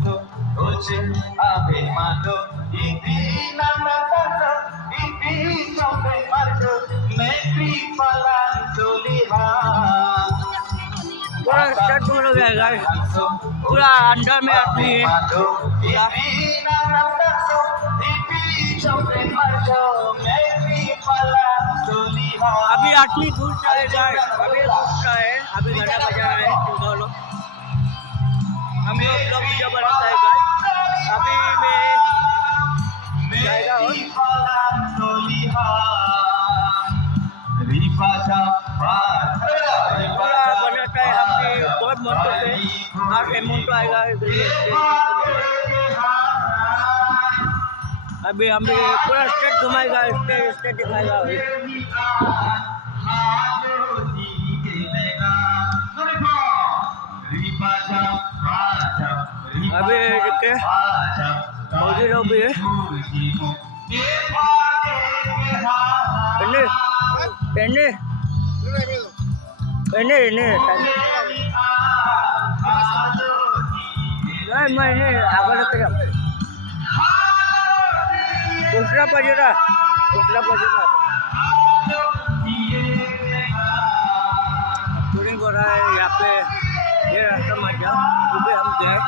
Santo, Dolce Ave Mato, Nanatato, Chompe Marto, Metri Palanto Liha. पूरा start हो गया guys, पूरा अंदर में आदमी है। अभी आदमी घुस रहा है गाइस, अभी घुस रहा है, अभी गाना बजा रहा है दोनों। हम लोग वीडियो बनाता है गाइस, अभी मैं जाएगा और पूरा बनाता है। हम भी बहुत मोटो से और एमोटो आएगा। अभी हम भी पूरा स्टेट घुमाएगा, स्टेट दिखाएगा। अभी देखते मोदी लोग भी है। मैंने आगे दूसरा बजेगा टूरिंग हो रहा है यहाँ पे। ये रास्ता मत जाओ, क्योंकि हम गए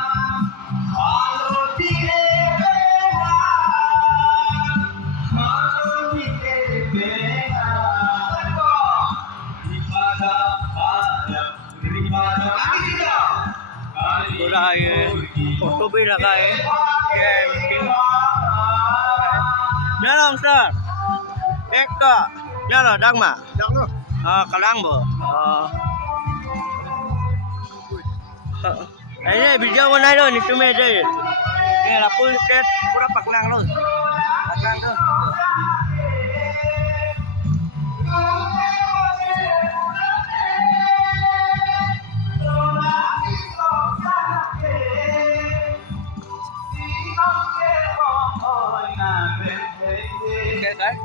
पूरा। ये फोटो भी लगा है, ये meeting Nyanong sir, eka, nyalo dang ma, kalang bo. Ini video mana itu nih cuma aja. Ini lapul set pura paknang loh, paknang tuh.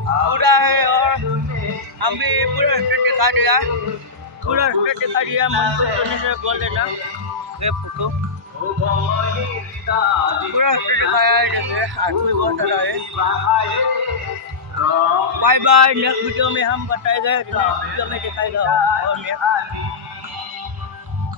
पूरा है और हम भी पूरा स्टेट दिखा दिया, मन को सोने से बोल देना ये फोटो पूरा स्टेट दिखाया है। जैसे आदमी बहुत सारा है। बाय बाय, नेक्स्ट वीडियो में हम बताएंगे, नेक्स्ट वीडियो में दिखाएगा और नेक्स्ट